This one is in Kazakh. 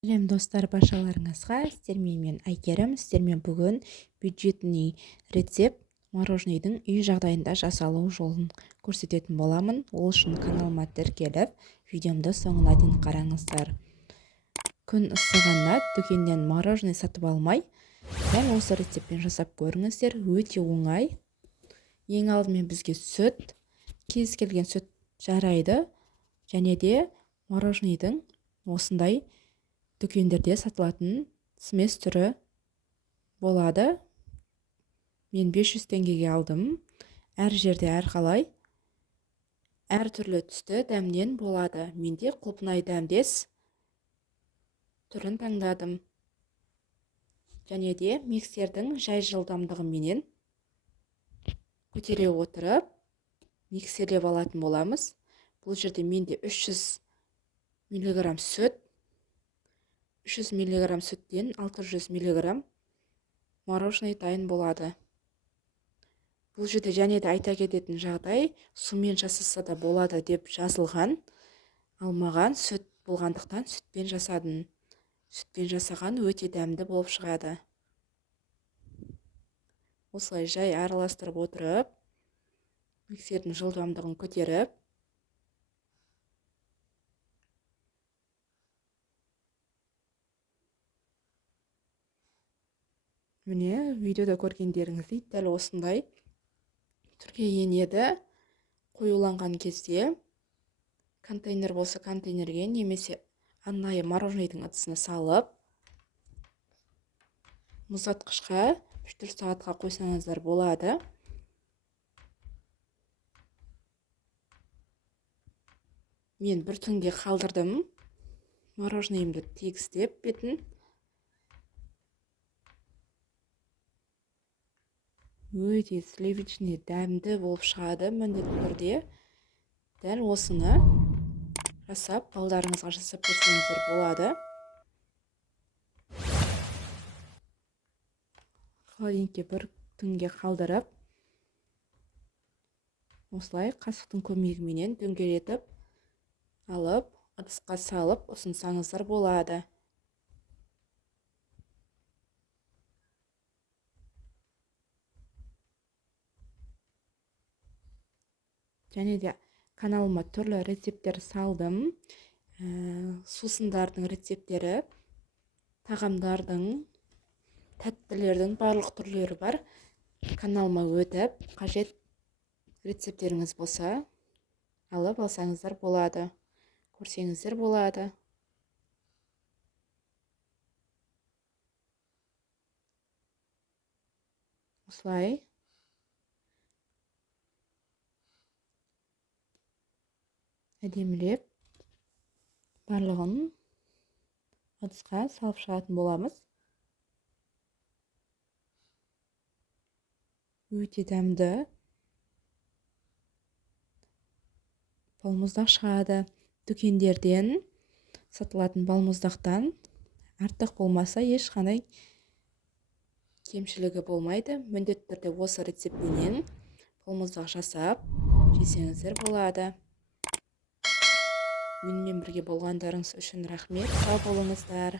Сәлем достар, баршаларыңызға. Сіздермен мен Әйгерім. Сіздермен бүгін бюджетный рецепт мороженныйдың үй жағдайында жасалу жолын көрсететін боламын. Ол үшін каналыма тіркеліп, видеомды соңына дейін қараңыздар. Күн ысығанда дүкеннен мороженый сатып алмай, дәл осы рецептпен жасап көріңіздер. Өте оңай. Ең алдымен бізге сүт, кез келген сүт жарайды, және де мороженныйдың осындай дүкендерде сатылатын смес түрі болады. Мен 500 теңгеге алдым. Әр жерде әрқалай әр түрлі түсті дәмнен болады. Менде құлпынай дәмдес түрін таңдадым. Және де миксердің жай жылдамдығыменен көтере отырып миксерлеп алатын боламыз. Бұл жерде менде 300 мг сүт, 300 мг сүттен 600 мг мороженый дайын болады. Бұл жерде және де айта кететін жағдай, сумен жасаса да болады деп жазылған. Алмаған сүт болғандықтан сүтпен жасадым. Сүтпен жасаған өте дәмді болып шығады. Осылай жай араластырып отырып, миксердің жылдамдығын көтеріп, міне видеода көргендеріңіздей дәл осындай түрге енеді. Қоюланған кезде контейнер болса контейнерге, немесе арнайы мороженныйдың ыдысына салып, мұздатқышқа 3-4 сағатқа қойсаңыздар болады. Мен бір түнге қалдырдым мороженныйымды тегістеп бетін. Өте сливочный дәмді болып шығады міндетті түрде. Дәл осыны жасап, балдарыңызға жасап берсеңіздер болады. Холодильникке бір түнге қалдырып, осылай қасықтың көмегіменен дөңгелетіп алып, ыдысқа салып ұсынсаңыздар болады. Және де каналыма түрлі рецепттер салдым. Сусындардың рецепттері, тағамдардың, тәттілердің барлық түрлері бар. Каналыма өтіп, қажет рецептеріңіз болса, алып алсаңыздар болады. Көрсеңіздер болады. Осылай әдемілеп барлығын ыдысқа салып шығатын боламыз. Өте дәмді балмұздақ шығады. Дүкендерден сатылатын балмұздақтан артық болмаса ешқандай кемшілігі болмайды. Міндетті түрде осы рецептпенен балмұздақ жасап жесеңіздер болады. Менімен бірге болғандарыңыз үшін рахмет. Сау болыңыздар.